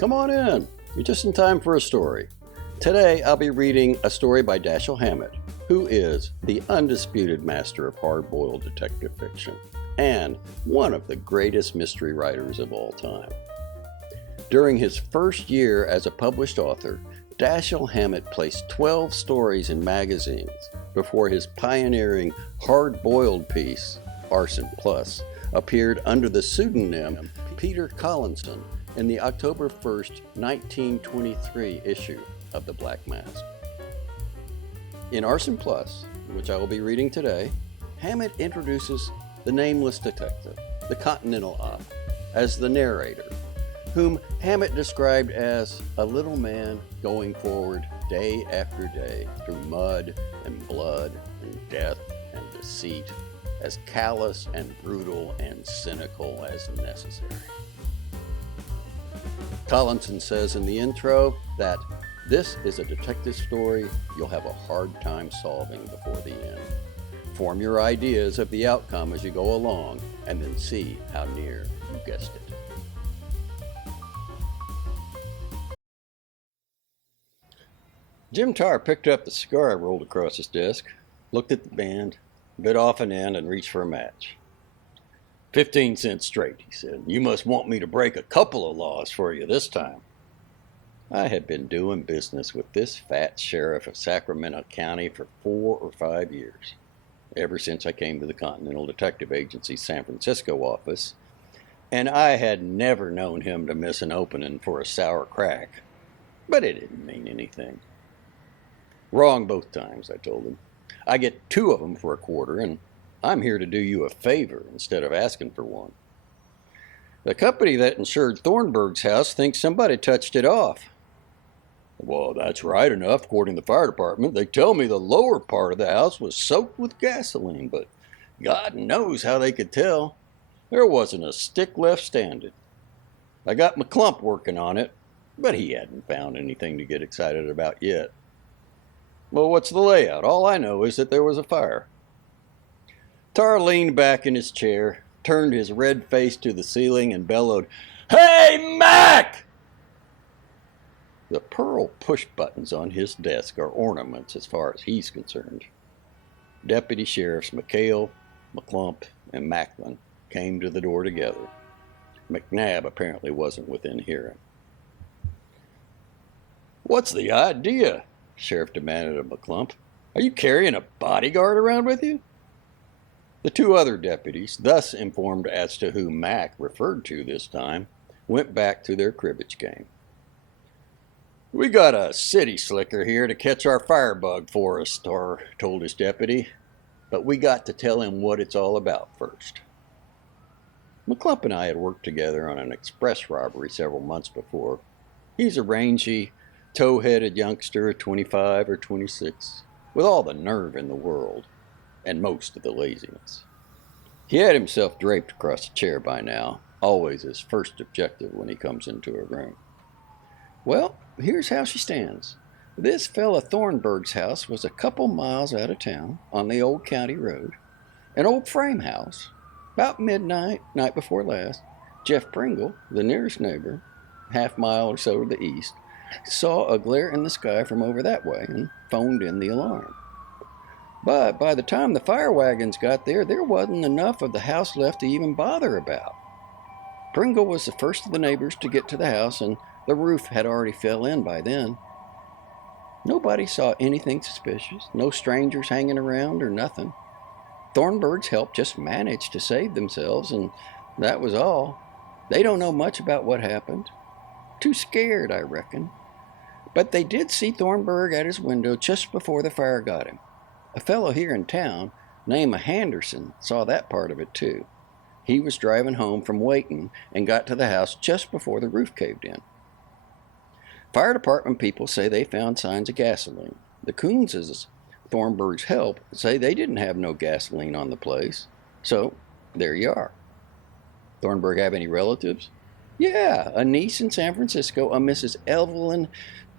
Come on in. You're just in time for a story. Today, I'll be reading a story by Dashiell Hammett, who is the undisputed master of hard-boiled detective fiction and one of the greatest mystery writers of all time. During his first year as a published author, Dashiell Hammett placed 12 stories in magazines before his pioneering hard-boiled piece, Arson Plus, appeared under the pseudonym Peter Collinson in the October 1st, 1923 issue of The Black Mask. In Arson Plus, which I will be reading today, Hammett introduces the nameless detective, the Continental Op, as the narrator, whom Hammett described as a little man going forward day after day through mud and blood and death and deceit, as callous and brutal and cynical as necessary. Collinson says in the intro that this is a detective story you'll have a hard time solving before the end. Form your ideas of the outcome as you go along, and then see how near you guessed it. Jim Tar picked up the cigar I rolled across his desk, looked at the band, bit off an end, and reached for a match. 15 cents straight, he said. You must want me to break a couple of laws for you this time. I had been doing business with this fat sheriff of Sacramento County for 4 or 5 years, ever since I came to the Continental Detective Agency San Francisco office, and I had never known him to miss an opening for a sour crack, but it didn't mean anything. Wrong both times, I told him. I get 2 of them for a quarter, and I'm here to do you a favor instead of asking for one. The company that insured Thornburg's house thinks somebody touched it off. Well, that's right enough, according to the fire department. They tell me the lower part of the house was soaked with gasoline, but God knows how they could tell. There wasn't a stick left standing. I got McClump working on it, but he hadn't found anything to get excited about yet. Well, what's the layout? All I know is that there was a fire. Tar leaned back in his chair, turned his red face to the ceiling, and bellowed, "Hey, Mac!" The pearl push buttons on his desk are ornaments as far as he's concerned. Deputy Sheriffs McHale, McClump, and Macklin came to the door together. McNabb apparently wasn't within hearing. What's the idea? Sheriff demanded of McClump. Are you carrying a bodyguard around with you? The 2 other deputies, thus informed as to who Mac referred to this time, went back to their cribbage game. We got a city slicker here to catch our firebug for us, Tar told his deputy, but we got to tell him what it's all about first. McClump and I had worked together on an express robbery several months before. He's a rangy, tow-headed youngster, 25 or 26, with all the nerve in the world and most of the laziness. He had himself draped across a chair by now, always his first objective when he comes into a room. Well, here's how she stands. This fella Thornburg's house was a couple miles out of town on the old county road. An old frame house. About midnight, night before last, Jeff Pringle, the nearest neighbor, half-mile or so to the east, saw a glare in the sky from over that way and phoned in the alarm. But by the time the fire wagons got there, there wasn't enough of the house left to even bother about. Pringle was the first of the neighbors to get to the house, and the roof had already fell in by then. Nobody saw anything suspicious, no strangers hanging around or nothing. Thornburg's help just managed to save themselves, and that was all. They don't know much about what happened. Too scared, I reckon. But they did see Thornburg at his window just before the fire got him. A fellow here in town, named Henderson, saw that part of it too. He was driving home from Wayton and got to the house just before the roof caved in. Fire department people say they found signs of gasoline. The Coonses, Thornburg's help, say they didn't have no gasoline on the place. So, there you are. Thornburg have any relatives? Yeah, a niece in San Francisco, a Mrs. Evelyn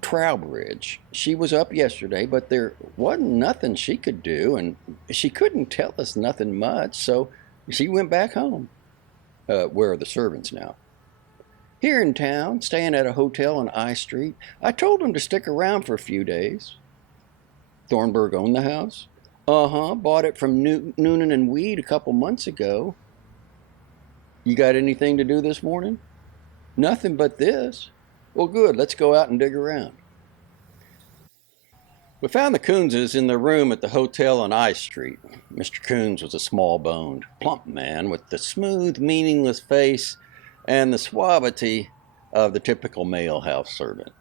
Trowbridge. She was up yesterday, but there wasn't nothing she could do, and she couldn't tell us nothing much, so she went back home. Where are the servants now? Here in town, staying at a hotel on I Street. I told him to stick around for a few days. Thornburg owned the house? Uh-huh, bought it from Noonan and Weed a couple months ago. You got anything to do this morning? Nothing but this. Well, good, let's go out and dig around. We found the Coonses in their room at the hotel on I Street. Mr. Coons was a small-boned, plump man with the smooth, meaningless face and the suavity of the typical male house servant.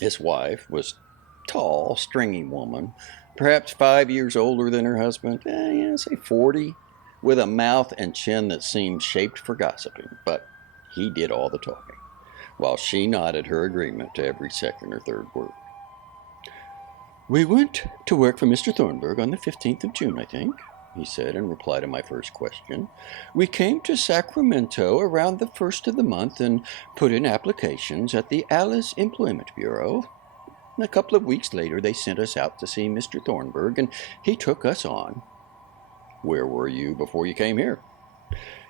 His wife was a tall, stringy woman, perhaps 5 years older than her husband, say 40, with a mouth and chin that seemed shaped for gossiping, but he did all the talking, while she nodded her agreement to every second or third word. We went to work for Mr. Thornburg on the 15th of June, I think, he said in reply to my first question. We came to Sacramento around the 1st of the month and put in applications at the Alice Employment Bureau. A couple of weeks later, they sent us out to see Mr. Thornburg, and he took us on. Where were you before you came here?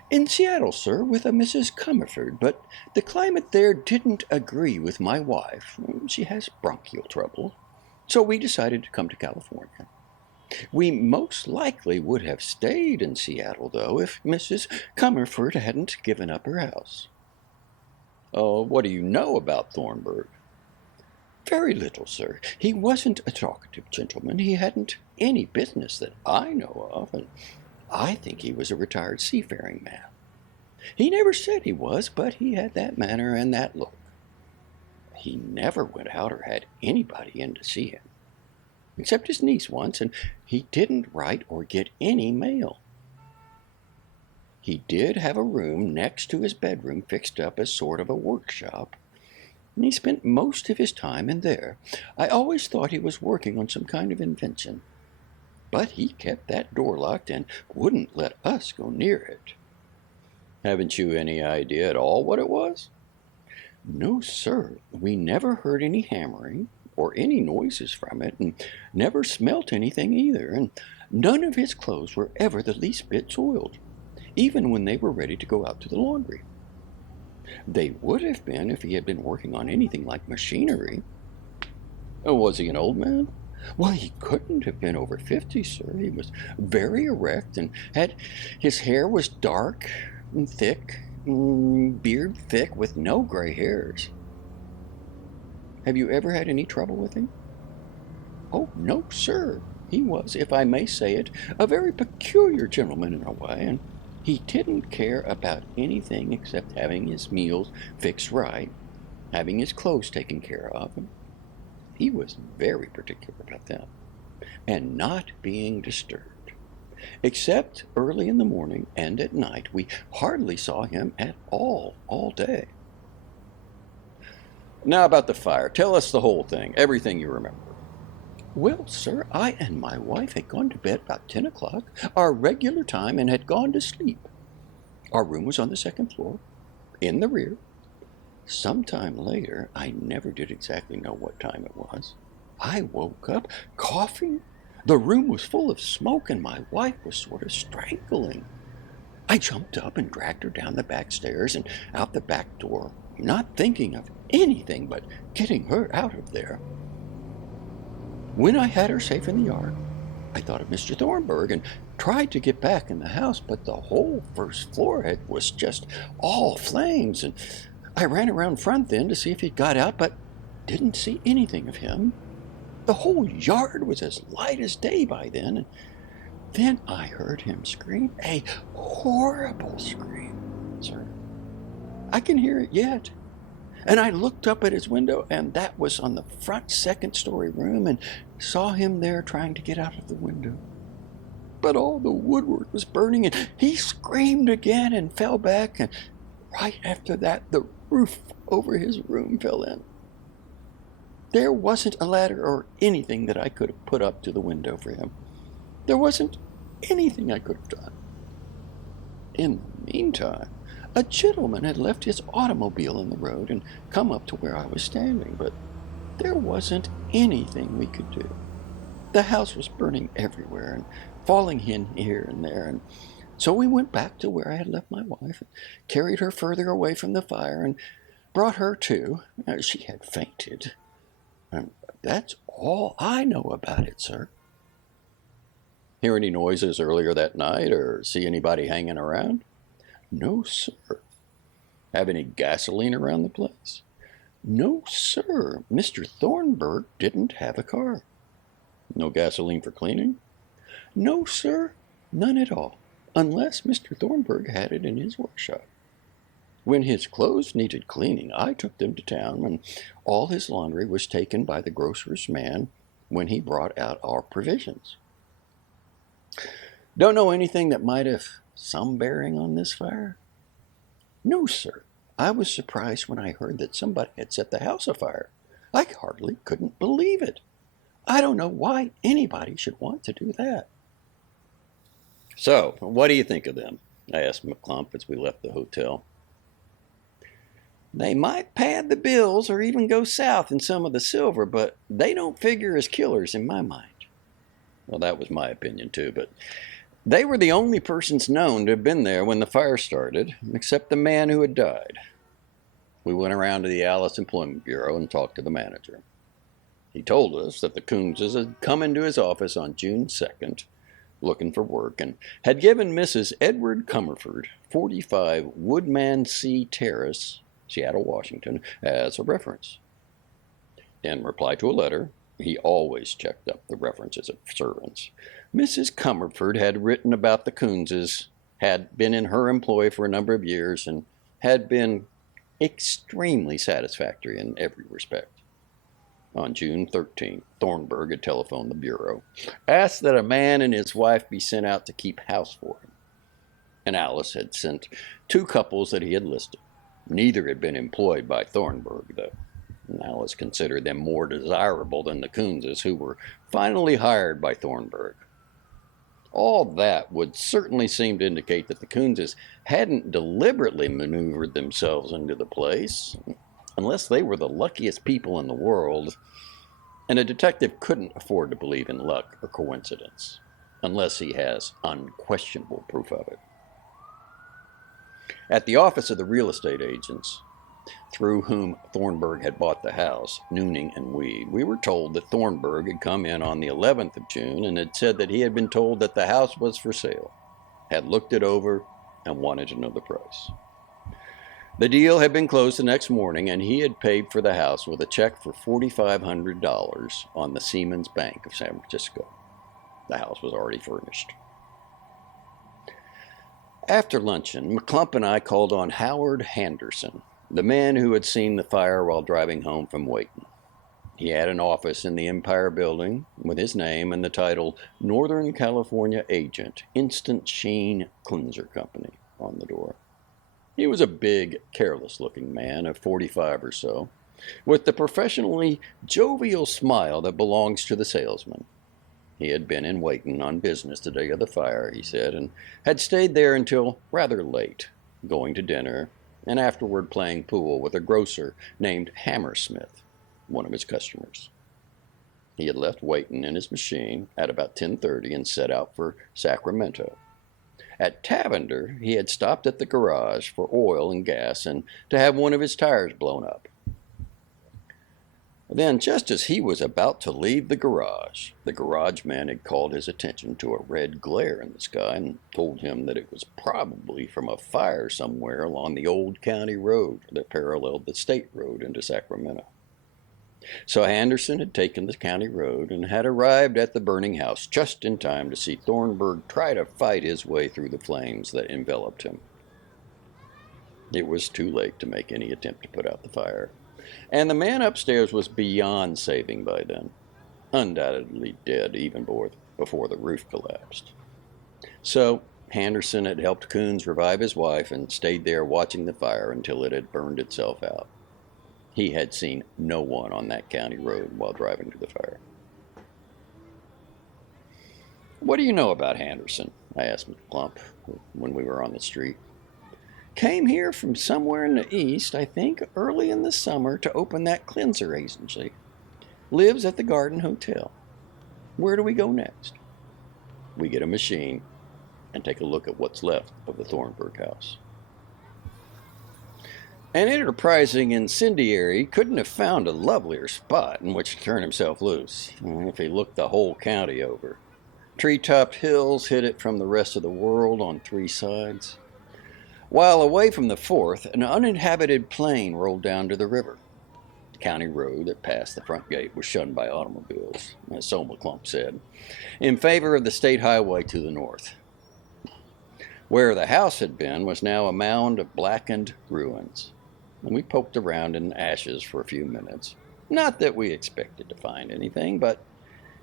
In Seattle, sir, with a Mrs. Comerford, but the climate there didn't agree with my wife. She has bronchial trouble. So we decided to come to California. We most likely would have stayed in Seattle, though, if Mrs. Comerford hadn't given up her house. Oh, what do you know about Thornburg? Very little, sir. He wasn't a talkative gentleman. He hadn't any business that I know of, and I think he was a retired seafaring man. He never said he was, but he had that manner and that look. He never went out or had anybody in to see him, except his niece once, and he didn't write or get any mail. He did have a room next to his bedroom fixed up as sort of a workshop, and he spent most of his time in there. I always thought he was working on some kind of invention, but he kept that door locked and wouldn't let us go near it. Haven't you any idea at all what it was? No, sir. We never heard any hammering or any noises from it, and never smelt anything either, and none of his clothes were ever the least bit soiled, even when they were ready to go out to the laundry. They would have been if he had been working on anything like machinery. Oh, was he an old man? Well, he couldn't have been over 50, sir. He was very erect, and his hair was dark and thick, beard thick with no gray hairs. Have you ever had any trouble with him? Oh, no, sir. He was, if I may say it, a very peculiar gentleman in a way, and he didn't care about anything except having his meals fixed right, having his clothes taken care of, and he was very particular about that, and not being disturbed. Except early in the morning and at night, we hardly saw him at all day. Now about the fire. Tell us the whole thing, everything you remember. Well, sir, I and my wife had gone to bed about 10 o'clock, our regular time, and had gone to sleep. Our room was on the second floor, in the rear. Sometime later, I never did exactly know what time it was, I woke up coughing. The room was full of smoke, and my wife was sort of strangling. I jumped up and dragged her down the back stairs and out the back door, not thinking of anything but getting her out of there. When I had her safe in the yard, I thought of Mr. Thornburg and tried to get back in the house, but the whole first floor was just all flames, and I ran around front then to see if he'd got out, but didn't see anything of him. The whole yard was as light as day by then, and then I heard him scream, a horrible scream, sir. I can hear it yet. And I looked up at his window, and that was on the front second-story room, and saw him there trying to get out of the window. But all the woodwork was burning, and he screamed again and fell back, and right after that, the roof over his room fell in. There wasn't a ladder or anything that I could have put up to the window for him. There wasn't anything I could have done. In the meantime, a gentleman had left his automobile in the road and come up to where I was standing, but there wasn't anything we could do. The house was burning everywhere and falling in here and there, and so we went back to where I had left my wife and carried her further away from the fire, and Brought her to. She had fainted. And that's all I know about it, sir. Hear any noises earlier that night or see anybody hanging around? No, sir. Have any gasoline around the place? No, sir. Mr. Thornburg didn't have a car. No gasoline for cleaning? No, sir. None at all. Unless Mr. Thornburg had it in his workshop. When his clothes needed cleaning, I took them to town, and all his laundry was taken by the grocer's man when he brought out our provisions. Don't know anything that might have some bearing on this fire? No, sir. I was surprised when I heard that somebody had set the house afire. I hardly couldn't believe it. I don't know why anybody should want to do that. So, what do you think of them? I asked McClump as we left the hotel. They might pad the bills or even go south in some of the silver, but they don't figure as killers in my mind. Well, that was my opinion too, but they were the only persons known to have been there when the fire started, except the man who had died. We went around to the Alice Employment Bureau and talked to the manager. He told us that the Coonses had come into his office on June 2nd, looking for work, and had given Mrs. Edward Comerford, 45 Woodman C. Terrace, Seattle, Washington, as a reference. In reply to a letter, he always checked up the references of servants. Mrs. Comerford had written about the Coonses, had been in her employ for a number of years, and had been extremely satisfactory in every respect. On June 13th, Thornburg had telephoned the Bureau, asked that a man and his wife be sent out to keep house for him. And Alice had sent 2 couples that he had listed. Neither had been employed by Thornburg, though. And Alice considered them more desirable than the Coonses, who were finally hired by Thornburg. All that would certainly seem to indicate that the Coonses hadn't deliberately maneuvered themselves into the place, unless they were the luckiest people in the world, and a detective couldn't afford to believe in luck or coincidence, unless he has unquestionable proof of it. At the office of the real estate agents, through whom Thornburg had bought the house, Nooning and we were told that Thornburg had come in on the 11th of June and had said that he had been told that the house was for sale, had looked it over, and wanted to know the price. The deal had been closed the next morning, and he had paid for the house with a check for $4,500 on the Siemens Bank of San Francisco. The house was already furnished. After luncheon, McClump and I called on Howard Henderson, the man who had seen the fire while driving home from Wayton. He had an office in the Empire Building with his name and the title Northern California Agent, Instant Sheen Cleanser Company on the door. He was a big, careless-looking man of 45 or so, with the professionally jovial smile that belongs to the salesman. He had been in Wayton on business the day of the fire, he said, and had stayed there until rather late, going to dinner, and afterward playing pool with a grocer named Hammersmith, one of his customers. He had left Wayton in his machine at about 10:30 and set out for Sacramento. At Tavender, he had stopped at the garage for oil and gas and to have one of his tires blown up. Then, just as he was about to leave the garage man had called his attention to a red glare in the sky and told him that it was probably from a fire somewhere along the old county road that paralleled the state road into Sacramento. So Henderson had taken the county road and had arrived at the burning house just in time to see Thornburg try to fight his way through the flames that enveloped him. It was too late to make any attempt to put out the fire, and the man upstairs was beyond saving by then, undoubtedly dead even before the roof collapsed. So Henderson had helped Coons revive his wife and stayed there watching the fire until it had burned itself out. He had seen no one on that county road while driving to the fire. "What do you know about Henderson?" I asked McClump when we were on the street. "Came here from somewhere in the east, I think, early in the summer to open that cleanser agency. Lives at the Garden Hotel. Where do we go next?" "We get a machine and take a look at what's left of the Thornburg house." An enterprising incendiary couldn't have found a lovelier spot in which to turn himself loose, if he looked the whole county over. Tree-topped hills hid it from the rest of the world on three sides, while away from the fourth, an uninhabited plain rolled down to the river. The county road that passed the front gate was shunned by automobiles, as so McClump said, in favor of the state highway to the north. Where the house had been was now a mound of blackened ruins, and we poked around in the ashes for a few minutes. Not that we expected to find anything, but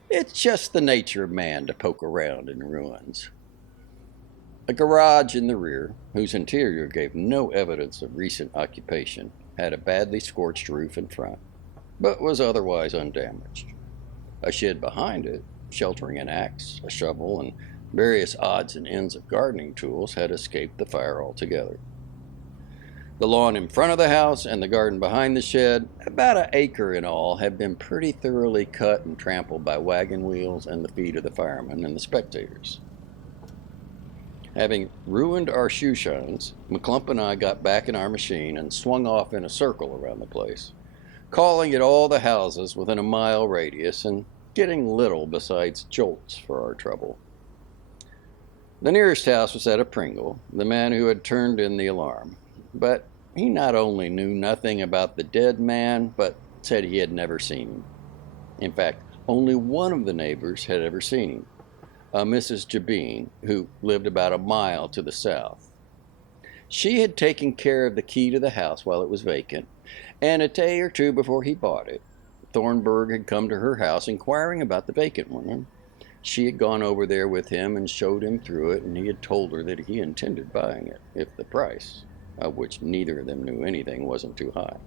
it's just the nature of man to poke around in ruins. A garage in the rear, whose interior gave no evidence of recent occupation, had a badly scorched roof in front, but was otherwise undamaged. A shed behind it, sheltering an axe, a shovel, and various odds and ends of gardening tools, had escaped the fire altogether. The lawn in front of the house and the garden behind the shed, about an acre in all, had been pretty thoroughly cut and trampled by wagon wheels and the feet of the firemen and the spectators. Having ruined our shoe shines, McClump and I got back in our machine and swung off in a circle around the place, calling at all the houses within a mile radius and getting little besides jolts for our trouble. The nearest house was that of Pringle, the man who had turned in the alarm, but he not only knew nothing about the dead man, but said he had never seen him. In fact, only one of the neighbors had ever seen him, a Mrs. Jabine, who lived about a mile to the south. She had taken care of the key to the house while it was vacant, and a day or two before he bought it, Thornburg had come to her house inquiring about the vacant one. She had gone over there with him and showed him through it, and he had told her that he intended buying it, if the price, of which neither of them knew anything, wasn't too high.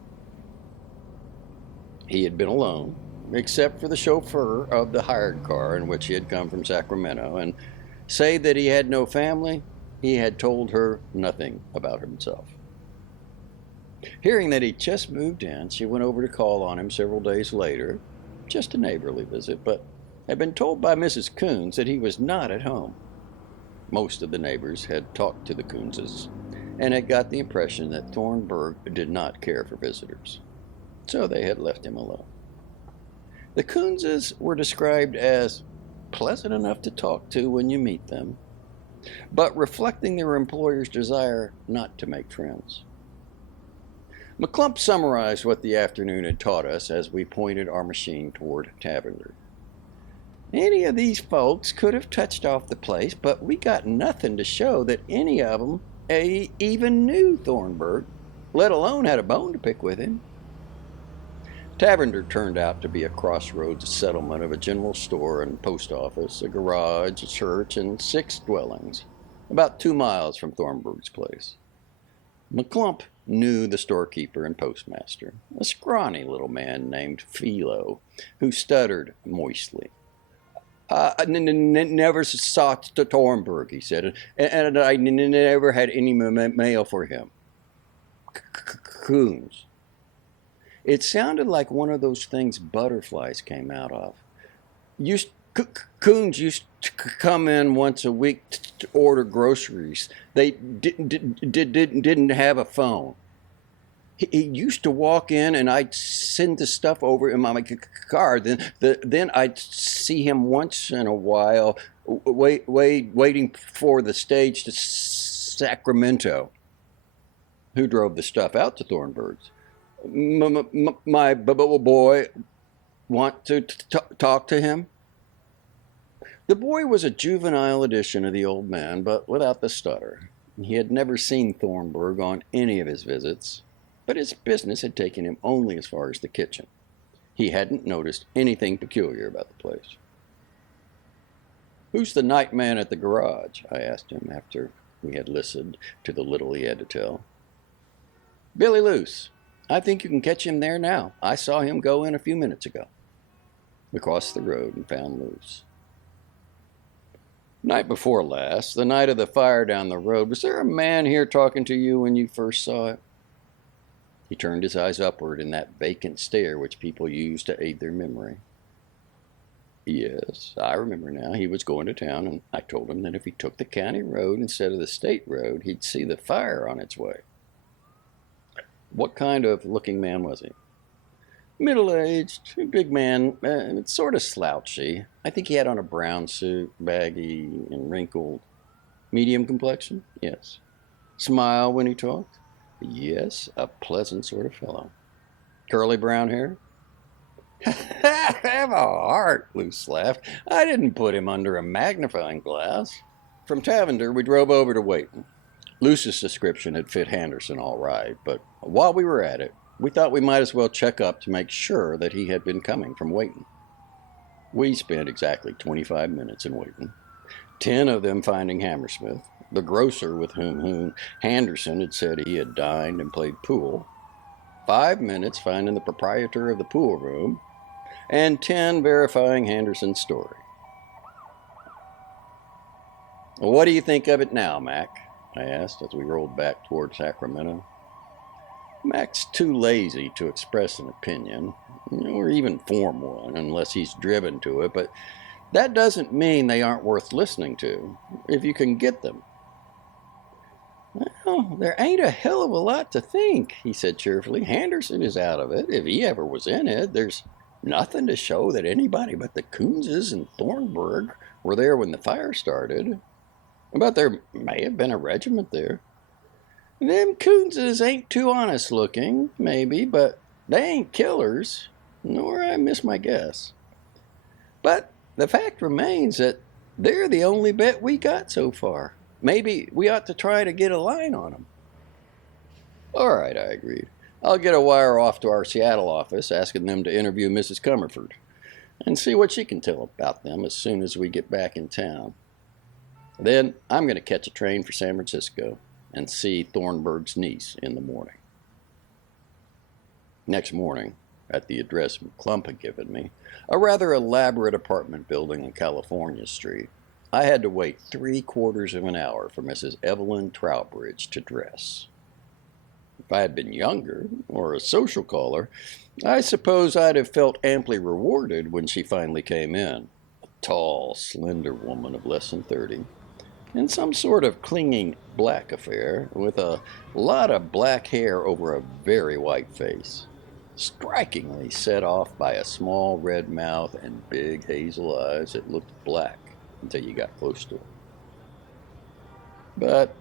He had been alone, except for the chauffeur of the hired car in which he had come from Sacramento, and save that he had no family, he had told her nothing about himself. Hearing that he'd just moved in, she went over to call on him several days later, just a neighborly visit, but had been told by Mrs. Coons that he was not at home. Most of the neighbors had talked to the Coonses and had got the impression that Thornburg did not care for visitors, so they had left him alone. The Coonses were described as pleasant enough to talk to when you meet them, but reflecting their employer's desire not to make friends. McClump summarized what the afternoon had taught us as we pointed our machine toward Tavender. Any of these folks could have touched off the place, but we got nothing to show that any of them even knew Thornburg, let alone had a bone to pick with him. Tavender turned out to be a crossroads settlement of a general store and post office, a garage, a church, and 6 dwellings, about 2 miles from Thornburg's place. McClump knew the storekeeper and postmaster, a scrawny little man named Philo, who stuttered moistly. I never saw Thornburg, he said, and I never had any mail for him. Coons. It sounded like one of those things butterflies came out of. Coons used to come in once a week to order groceries. They didn't have a phone. He used to walk in, and I'd send the stuff over in my car. Then I'd see him once in a while, waiting for the stage to Sacramento. Who drove the stuff out to Thornburg's? My boy. Want to talk to him? The boy was a juvenile edition of the old man, but without the stutter. He had never seen Thornburg on any of his visits, but his business had taken him only as far as the kitchen. He hadn't noticed anything peculiar about the place. "Who's the night man at the garage?" I asked him after we had listened to the little he had to tell. "Billy Luce. I think you can catch him there now. I saw him go in a few minutes ago." We crossed the road and found Luce. "Night before last, the night of the fire down the road, was there a man here talking to you when you first saw it?" He turned his eyes upward in that vacant stare which people use to aid their memory. "Yes, I remember now. He was going to town, and I told him that if he took the county road instead of the state road, he'd see the fire on its way." What kind of looking man was he? Middle-aged, big man, sort of slouchy. I think he had on a brown suit, baggy and wrinkled. Medium complexion? Yes. Smile when he talked? Yes, a pleasant sort of fellow. Curly brown hair? Have a heart, Luce laughed. I didn't put him under a magnifying glass. From Tavender, we drove over to Wayton. Luce's description had fit Henderson all right, but while we were at it, we thought we might as well check up to make sure that he had been coming from Wayton. We spent exactly 25 minutes in Wayton, 10 of them finding Hammersmith, the grocer with whom Henderson had said he had dined and played pool, 5 minutes finding the proprietor of the pool room, and 10 verifying Henderson's story. What do you think of it now, Mac? I asked as we rolled back toward Sacramento. Mac's too lazy to express an opinion, or even form one, unless he's driven to it, but that doesn't mean they aren't worth listening to, if you can get them. Well, there ain't a hell of a lot to think, he said cheerfully. Henderson is out of it, if he ever was in it. There's nothing to show that anybody but the Coonses and Thornburg were there when the fire started. But there may have been a regiment there. Them Coonses ain't too honest looking, maybe, but they ain't killers, nor I miss my guess. But the fact remains that they're the only bet we got so far. Maybe we ought to try to get a line on them. All right, I agreed. I'll get a wire off to our Seattle office asking them to interview Mrs. Comerford and see what she can tell about them as soon as we get back in town. Then I'm going to catch a train for San Francisco and see Thornburg's niece in the morning. Next morning, at the address McClump had given me, a rather elaborate apartment building on California Street, I had to wait 3/4 of an hour for Mrs. Evelyn Trowbridge to dress. If I had been younger, or a social caller, I suppose I'd have felt amply rewarded when she finally came in. A tall, slender woman of less than 30, in some sort of clinging black affair, with a lot of black hair over a very white face, strikingly set off by a small red mouth and big hazel eyes that looked black until you got close to it. But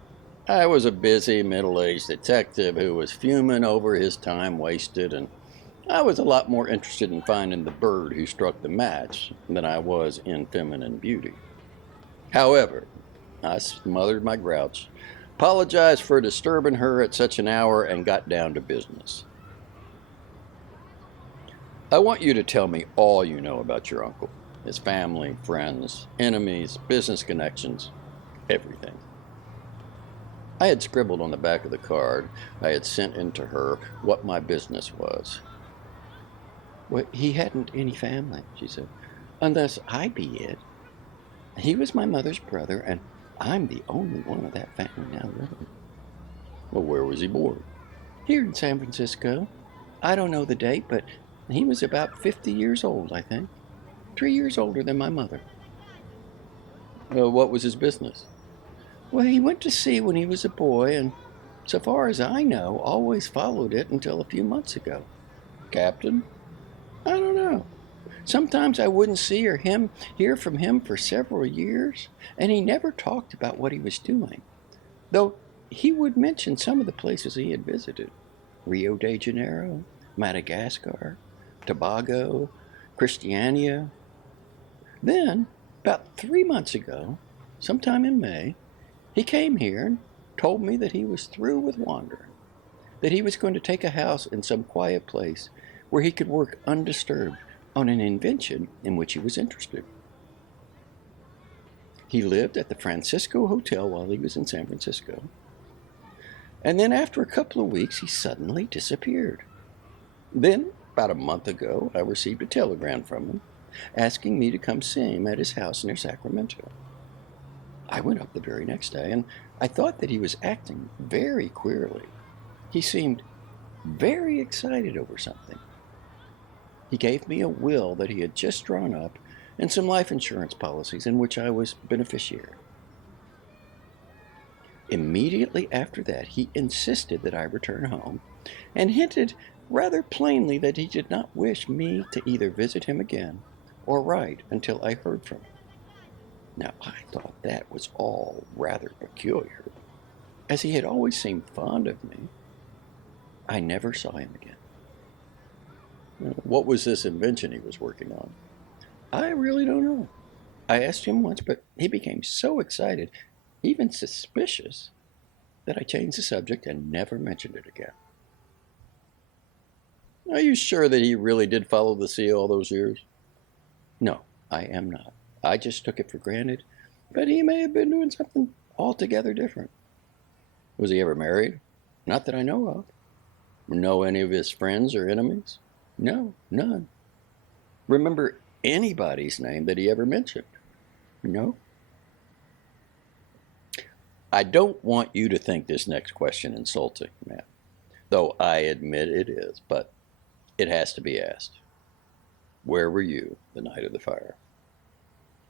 I was a busy, middle-aged detective who was fuming over his time wasted, and I was a lot more interested in finding the bird who struck the match than I was in feminine beauty. However, I smothered my grouch, apologized for disturbing her at such an hour, and got down to business. I want you to tell me all you know about your uncle, his family, friends, enemies, business connections, everything. I had scribbled on the back of the card I had sent in to her what my business was. Well, he hadn't any family, she said, unless I be it. He was my mother's brother, and I'm the only one of that family now living. Well, where was he born? Here in San Francisco. I don't know the date, but he was about 50 years old, I think. 3 years older than my mother. What was his business? Well, he went to sea when he was a boy, and so far as I know, always followed it until a few months ago. Captain? I don't know. Sometimes I wouldn't see or hear from him for several years, and he never talked about what he was doing, though he would mention some of the places he had visited. Rio de Janeiro, Madagascar, Tobago, Christiania. Then, about 3 months ago, sometime in May, he came here and told me that he was through with wandering, that he was going to take a house in some quiet place where he could work undisturbed on an invention in which he was interested. He lived at the Francisco Hotel while he was in San Francisco, and then after a couple of weeks, he suddenly disappeared. Then, about a month ago, I received a telegram from him asking me to come see him at his house near Sacramento. I went up the very next day, and I thought that he was acting very queerly. He seemed very excited over something. He gave me a will that he had just drawn up and some life insurance policies in which I was beneficiary. Immediately after that, he insisted that I return home and hinted rather plainly that he did not wish me to either visit him again or write until I heard from him. Now, I thought that was all rather peculiar, as he had always seemed fond of me. I never saw him again. What was this invention he was working on? I really don't know. I asked him once, but he became so excited, even suspicious, that I changed the subject and never mentioned it again. Are you sure that he really did follow the sea all those years? No, I am not. I just took it for granted, but he may have been doing something altogether different. Was he ever married? Not that I know of. Know any of his friends or enemies? No, none. Remember anybody's name that he ever mentioned? No. I don't want you to think this next question insulting, Matt, though I admit it is, but it has to be asked. Where were you the night of the fire?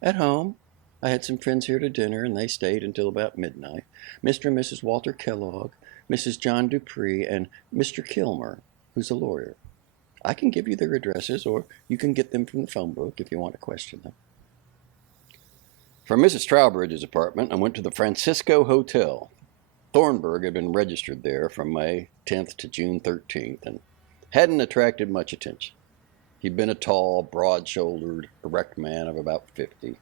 At home. I had some friends here to dinner, and they stayed until about midnight. Mr. and Mrs. Walter Kellogg, Mrs. John Dupree, and Mr. Kilmer, who's a lawyer. I can give you their addresses, or you can get them from the phone book if you want to question them. From Mrs. Trowbridge's apartment, I went to the Francisco Hotel. Thornburg had been registered there from May 10th to June 13th and hadn't attracted much attention. He'd been a tall, broad-shouldered, erect man of about 50,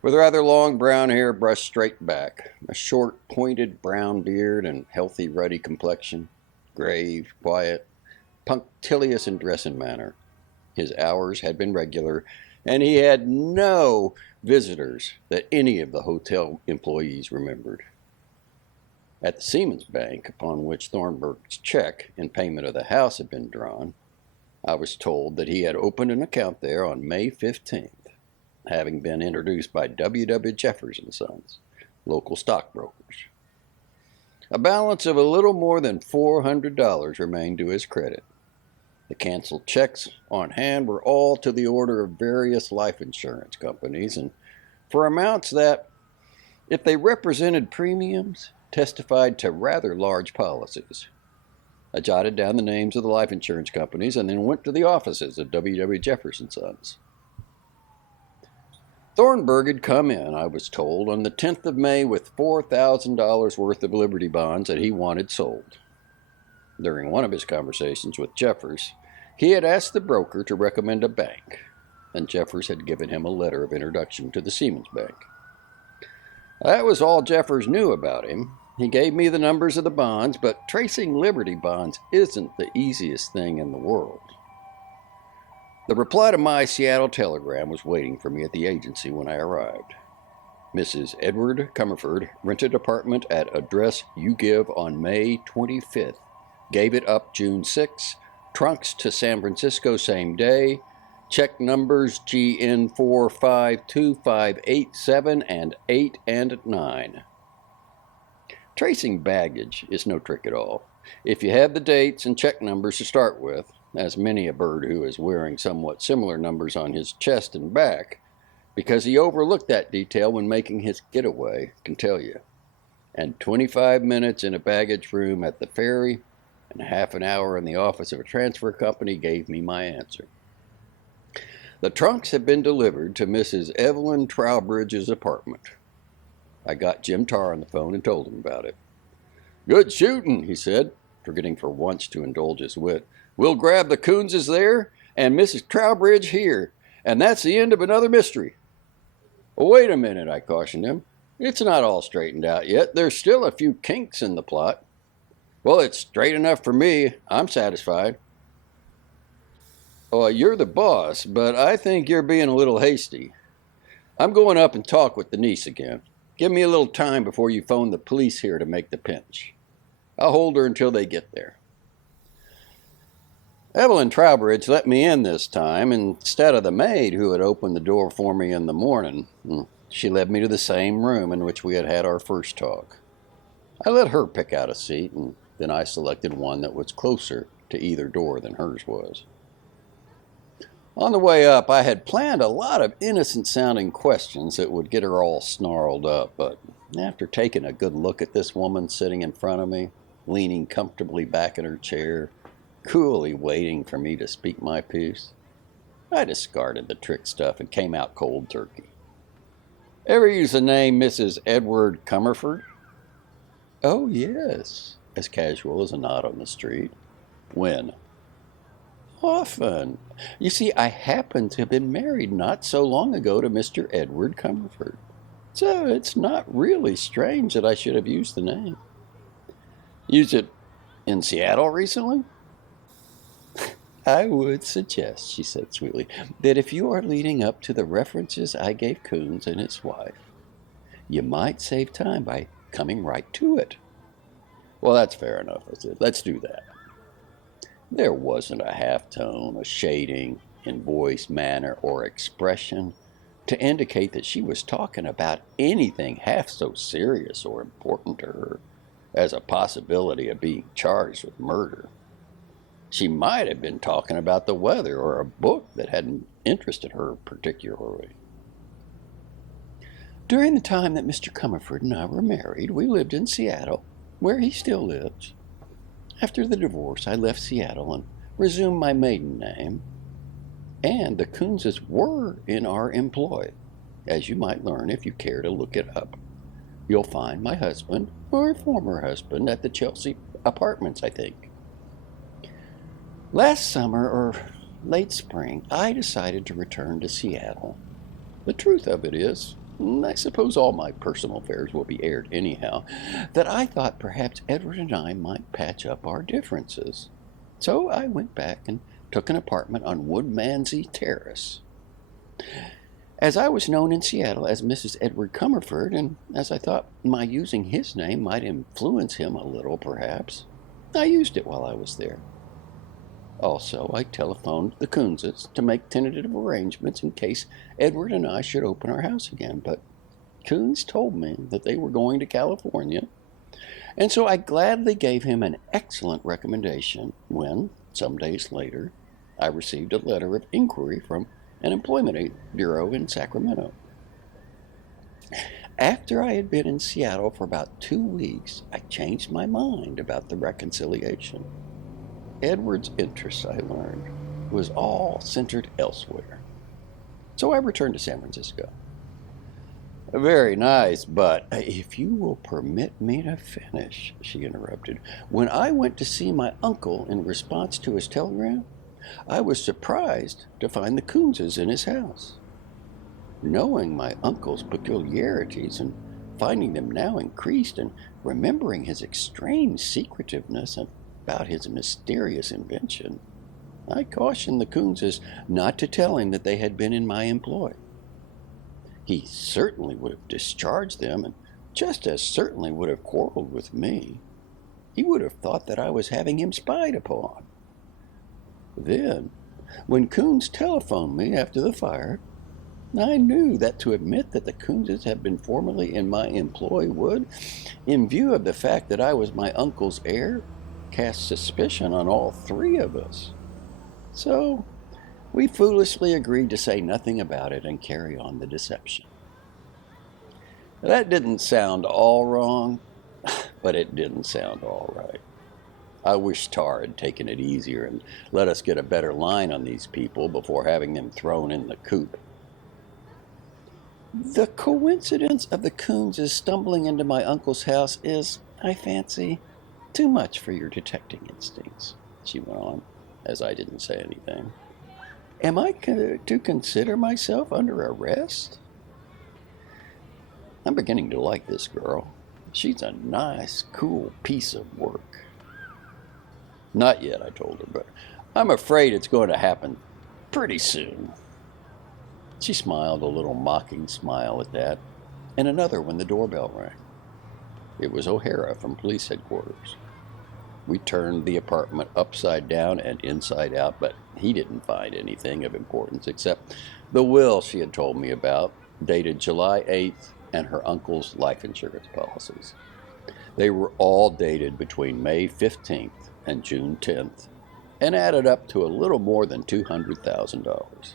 with rather long brown hair brushed straight back, a short, pointed brown beard, and healthy, ruddy complexion, grave, quiet, punctilious in dress and manner. His hours had been regular, and he had no visitors that any of the hotel employees remembered. At the Siemens Bank, upon which Thornburg's check in payment of the house had been drawn, I was told that he had opened an account there on May 15th, having been introduced by W. Jeffers and Sons, local stockbrokers. A balance of a little more than $400 remained to his credit. The canceled checks on hand were all to the order of various life insurance companies, and for amounts that, if they represented premiums, testified to rather large policies. I jotted down the names of the life insurance companies and then went to the offices of W. Jeffers and Sons. Thornburg had come in, I was told, on the 10th of May with $4,000 worth of Liberty bonds that he wanted sold. During one of his conversations with Jeffers, he had asked the broker to recommend a bank, and Jeffers had given him a letter of introduction to the Siemens Bank. That was all Jeffers knew about him. He gave me the numbers of the bonds, but tracing Liberty bonds isn't the easiest thing in the world. The reply to my Seattle telegram was waiting for me at the agency when I arrived. Mrs. Edward Comerford rented apartment at address you give on May 25th, gave it up June 6, trunks to San Francisco same day, check numbers GN452587 and 8 and 9. Tracing baggage is no trick at all. If you have the dates and check numbers to start with, as many a bird who is wearing somewhat similar numbers on his chest and back, because he overlooked that detail when making his getaway, can tell you. And 25 minutes in a baggage room at the ferry and half an hour in the office of a transfer company gave me my answer. The trunks had been delivered to Mrs. Evelyn Trowbridge's apartment. I got Jim Tarr on the phone and told him about it. Good shooting, he said, forgetting for once to indulge his wit. We'll grab the Coonses there and Mrs. Trowbridge here, and that's the end of another mystery. Well, wait a minute, I cautioned him. It's not all straightened out yet. There's still a few kinks in the plot. Well, it's straight enough for me. I'm satisfied. Oh, you're the boss, but I think you're being a little hasty. I'm going up and talk with the niece again. Give me a little time before you phone the police here to make the pinch. I'll hold her until they get there. Evelyn Trowbridge let me in this time instead of the maid who had opened the door for me in the morning. She led me to the same room in which we had had our first talk. I let her pick out a seat, and then I selected one that was closer to either door than hers was. On the way up, I had planned a lot of innocent-sounding questions that would get her all snarled up, but after taking a good look at this woman sitting in front of me, leaning comfortably back in her chair, coolly waiting for me to speak my piece. I discarded the trick stuff and came out cold turkey. Ever use the name Mrs. Edward Comerford? Oh, yes, as casual as a nod on the street. When? Often. You see, I happen to have been married not so long ago to Mr. Edward Comerford. So it's not really strange that I should have used the name. Used it in Seattle recently? I would suggest, she said sweetly, that if you are leading up to the references I gave Coons and his wife, you might save time by coming right to it. Well, that's fair enough, I said. Let's do that. There wasn't a half-tone, a shading in voice, manner, or expression to indicate that she was talking about anything half so serious or important to her as a possibility of being charged with murder. She might have been talking about the weather or a book that hadn't interested her particularly. During the time that Mr. Comerford and I were married, we lived in Seattle, where he still lives. After the divorce, I left Seattle and resumed my maiden name, and the Coonses were in our employ, as you might learn if you care to look it up. You'll find my husband, or former husband, at the Chelsea Apartments, I think. Last summer, or late spring, I decided to return to Seattle. The truth of it is, I suppose all my personal affairs will be aired anyhow, that I thought perhaps Edward and I might patch up our differences. So I went back and took an apartment on Woodmansey Terrace. As I was known in Seattle as Mrs. Edward Comerford, and as I thought my using his name might influence him a little perhaps, I used it while I was there. Also, I telephoned the Coonses to make tentative arrangements in case Edward and I should open our house again, but Coons told me that they were going to California, and so I gladly gave him an excellent recommendation when, some days later, I received a letter of inquiry from an employment bureau in Sacramento. After I had been in Seattle for about 2 weeks, I changed my mind about the reconciliation. Edward's interest, I learned, was all centered elsewhere. So I returned to San Francisco. Very nice, but if you will permit me to finish, she interrupted. When I went to see my uncle in response to his telegram, I was surprised to find the Coonses in his house. Knowing my uncle's peculiarities and finding them now increased, and remembering his extreme secretiveness about his mysterious invention, I cautioned the Coonses not to tell him that they had been in my employ. He certainly would have discharged them, and just as certainly would have quarreled with me. He would have thought that I was having him spied upon. Then, when Coons telephoned me after the fire, I knew that to admit that the Coonses had been formerly in my employ would, in view of the fact that I was my uncle's heir, cast suspicion on all three of us. So, we foolishly agreed to say nothing about it and carry on the deception. That didn't sound all wrong, but it didn't sound all right. I wish Tar had taken it easier and let us get a better line on these people before having them thrown in the coop. The coincidence of the Coonses stumbling into my uncle's house is, I fancy, too much for your detecting instincts, she went on, as I didn't say anything. Am I to consider myself under arrest? I'm beginning to like this girl. She's a nice, cool piece of work. Not yet, I told her, but I'm afraid it's going to happen pretty soon. She smiled a little mocking smile at that, and another when the doorbell rang. It was O'Hara from police headquarters. We turned the apartment upside down and inside out, but he didn't find anything of importance except the will she had told me about, dated July 8th, and her uncle's life insurance policies. They were all dated between May 15th and June 10th, and added up to a little more than $200,000.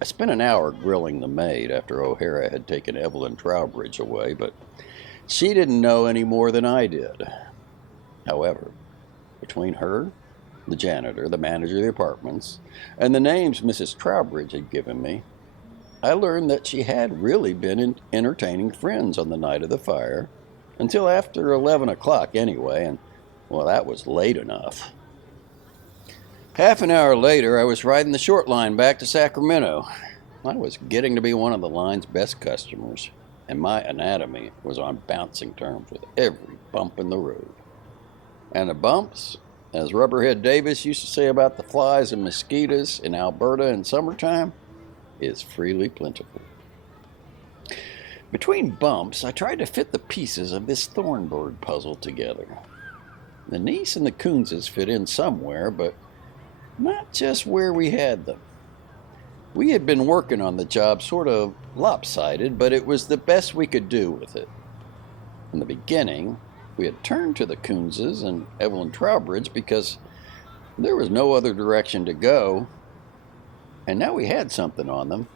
I spent an hour grilling the maid after O'Hara had taken Evelyn Trowbridge away, but She didn't know any more than I did. However, between her, the janitor, the manager of the apartments, and the names Mrs. Trowbridge had given me, I learned that she had really been entertaining friends on the night of the fire, until after 11 o'clock anyway, and, well, that was late enough. Half an hour later, I was riding the short line back to Sacramento. I was getting to be one of the line's best customers, and my anatomy was on bouncing terms with every bump in the road. And the bumps, as Rubberhead Davis used to say about the flies and mosquitoes in Alberta in summertime, is freely plentiful. Between bumps, I tried to fit the pieces of this Thornburg puzzle together. The niece and the Coonses fit in somewhere, but not just where we had them. We had been working on the job sort of lopsided, but it was the best we could do with it. In the beginning, we had turned to the Coonses and Evelyn Trowbridge because there was no other direction to go, and now we had something on them.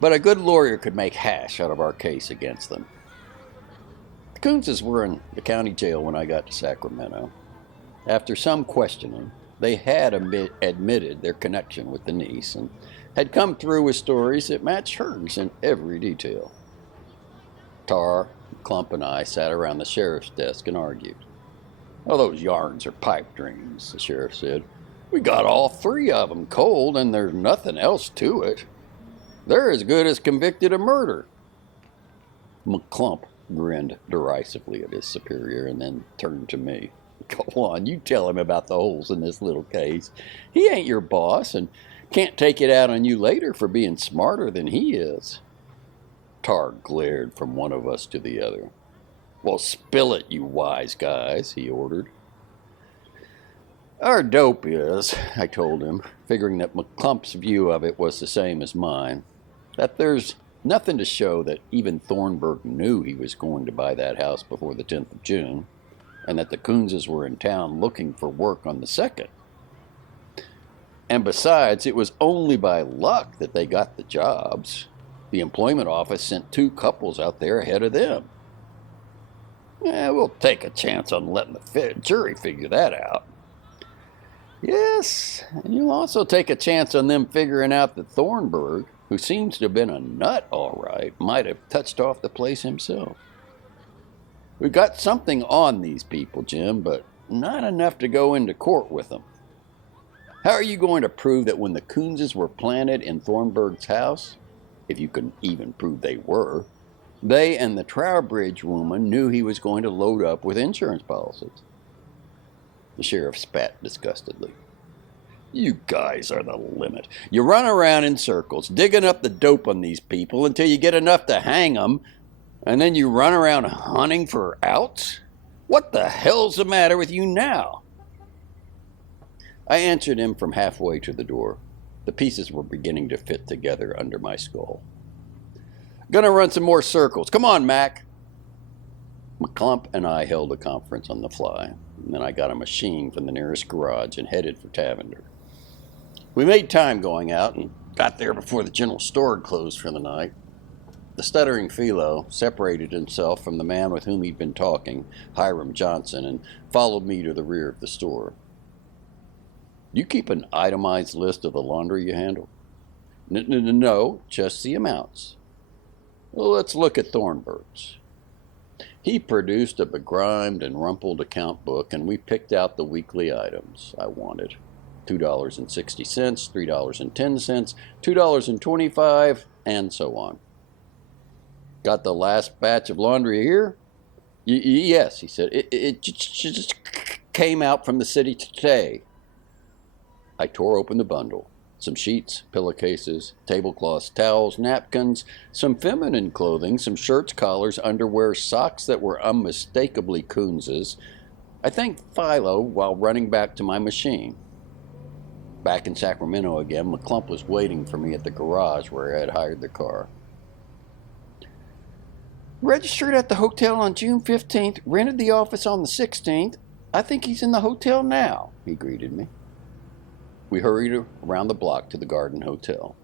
But a good lawyer could make hash out of our case against them. The Coonses were in the county jail when I got to Sacramento. After some questioning, they had admitted their connection with the niece and had come through with stories that matched hers in every detail. Tar, Clump, and I sat around the sheriff's desk and argued. "Oh, those yarns are pipe dreams," the sheriff said. "We got all three of them cold, and there's nothing else to it. They're as good as convicted of murder." McClump grinned derisively at his superior and then turned to me. "Go on, you tell him about the holes in this little case. He ain't your boss and can't take it out on you later for being smarter than he is." Tar glared from one of us to the other. "Well, spill it, you wise guys," he ordered. "Our dope is," I told him, figuring that McClump's view of it was the same as mine, that there's nothing to show that even Thornburg knew he was going to buy that house before the 10th of June, and that the Coonses were in town looking for work on the 2nd. And besides, it was only by luck that they got the jobs. The employment office sent 2 couples out there ahead of them. We'll take a chance on letting the jury figure that out. Yes, and you'll also take a chance on them figuring out that Thornburg, who seems to have been a nut all right, might have touched off the place himself. We've got something on these people, Jim, but not enough to go into court with them. How are you going to prove that when the Coonses were planted in Thornburg's house, if you can even prove they were, they and the Trowbridge woman knew he was going to load up with insurance policies?" The sheriff spat disgustedly. "You guys are the limit. You run around in circles, digging up the dope on these people until you get enough to hang them, and then you run around hunting for outs? What the hell's the matter with you now?" I answered him from halfway to the door. The pieces were beginning to fit together under my skull. "Gonna run some more circles. Come on, Mac." McClump and I held a conference on the fly, and then I got a machine from the nearest garage and headed for Tavender. We made time going out and got there before the general store had closed for the night. The stuttering Philo separated himself from the man with whom he'd been talking, Hiram Johnson, and followed me to the rear of the store. "Do you keep an itemized list of the laundry you handle?" No, just the amounts." "Well, let's look at Thornburg's." He produced a begrimed and rumpled account book, and we picked out the weekly items I wanted. $2.60, $3.10, $2.25, and so on. "Got the last batch of laundry here?" Yes, he said. It just came out from the city today." I tore open the bundle. Some sheets, pillowcases, tablecloths, towels, napkins, some feminine clothing, some shirts, collars, underwear, socks that were unmistakably Coonses. I thanked Philo while running back to my machine. Back in Sacramento again, McClump was waiting for me at the garage where I had hired the car. "Registered at the hotel on June 15th, rented the office on the 16th. I think he's in the hotel now," he greeted me. We hurried around the block to the Garden Hotel.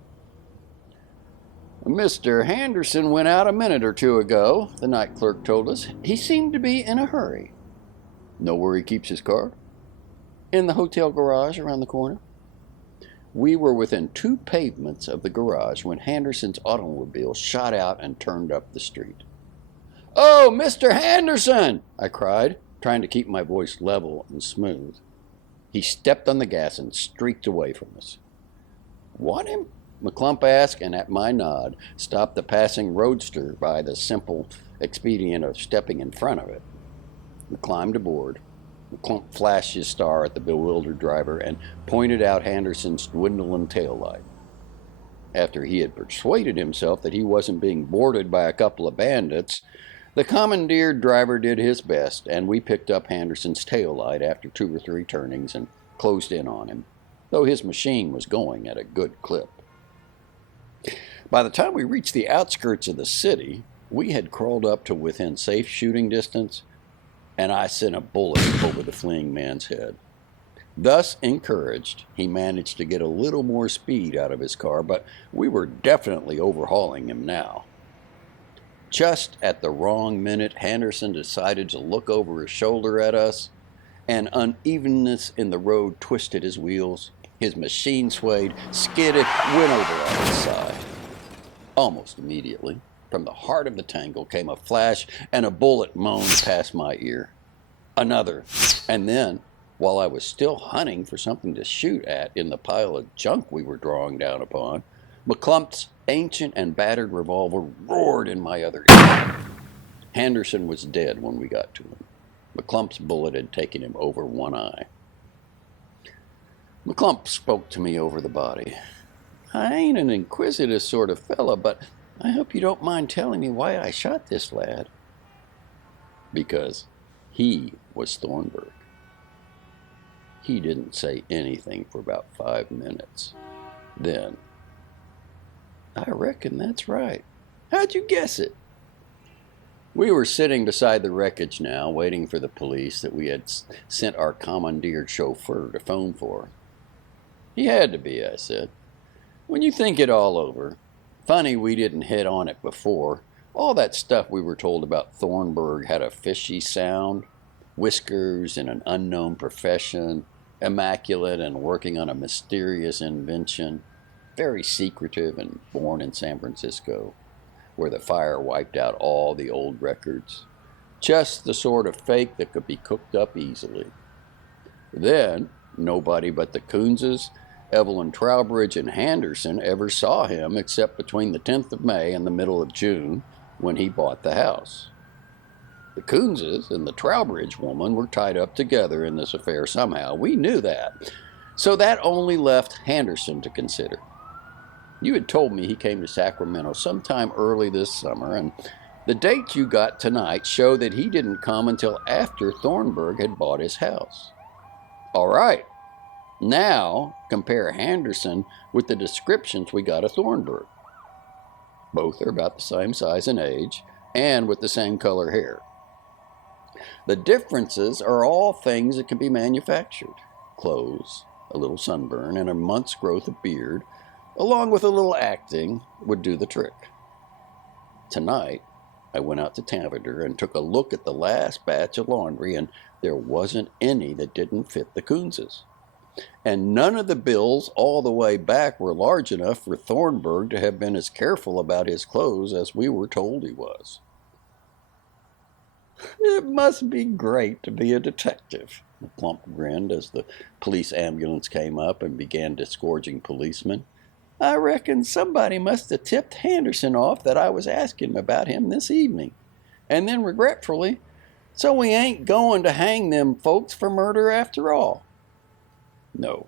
Mr. Henderson went out a minute or two ago, the night clerk told us. He seemed to be in a hurry. Know where he keeps his car? In the hotel garage around the corner. We were within 2 pavements of the garage when Henderson's automobile shot out and turned up the street. "Oh, Mr. Henderson!" I cried, trying to keep my voice level and smooth. He stepped on the gas and streaked away from us. "Want him?" McClump asked, and at my nod, stopped the passing roadster by the simple expedient of stepping in front of it. We climbed aboard. McClump flashed his star at the bewildered driver and pointed out Henderson's dwindling taillight. After he had persuaded himself that he wasn't being boarded by a couple of bandits, the commandeered driver did his best, and we picked up Henderson's taillight after 2 or 3 turnings and closed in on him, though his machine was going at a good clip. By the time we reached the outskirts of the city, we had crawled up to within safe shooting distance, and I sent a bullet over the fleeing man's head. Thus encouraged, he managed to get a little more speed out of his car, but we were definitely overhauling him now. Just at the wrong minute, Henderson decided to look over his shoulder at us. An unevenness in the road twisted his wheels. His machine swayed, skidded, went over on his side. Almost immediately, from the heart of the tangle came a flash, and a bullet moaned past my ear. Another, and then, while I was still hunting for something to shoot at in the pile of junk we were drawing down upon, McClump's ancient and battered revolver roared in my other ear. Henderson was dead when we got to him. McClump's bullet had taken him over one eye. McClump spoke to me over the body. "I ain't an inquisitive sort of fella, but I hope you don't mind telling me why I shot this lad." Because he was Thornburg. He didn't say anything for about 5 minutes. Then, "I reckon that's right. How'd you guess it?" We were sitting beside the wreckage now, waiting for the police that we had sent our commandeered chauffeur to phone for. "He had to be," I said. "When you think it all over, funny we didn't hit on it before. All that stuff we were told about Thornburg had a fishy sound. Whiskers and an unknown profession, immaculate and working on a mysterious invention, very secretive and born in San Francisco, where the fire wiped out all the old records. Just the sort of fake that could be cooked up easily. Then, nobody but the Coonses, Evelyn Trowbridge, and Henderson ever saw him except between the 10th of May and the middle of June, when he bought the house. The Coonses and the Trowbridge woman were tied up together in this affair somehow. We knew that. So that only left Henderson to consider. You had told me he came to Sacramento sometime early this summer, and the dates you got tonight show that he didn't come until after Thornburg had bought his house. All right. Now, compare Henderson with the descriptions we got of Thornburg. Both are about the same size and age, and with the same color hair. The differences are all things that can be manufactured. Clothes, a little sunburn, and a month's growth of beard, along with a little acting, would do the trick. Tonight, I went out to Tavender and took a look at the last batch of laundry, and there wasn't any that didn't fit the Coonses. And none of the bills all the way back were large enough for Thornburg to have been as careful about his clothes as we were told he was. "It must be great to be a detective," McClump grinned as the police ambulance came up and began disgorging policemen. "I reckon somebody must have tipped Henderson off that I was asking about him this evening. And then regretfully, so we ain't going to hang them folks for murder after all." "No,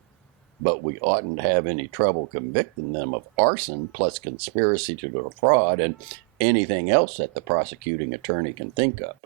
but we oughtn't to have any trouble convicting them of arson plus conspiracy to defraud and anything else that the prosecuting attorney can think of."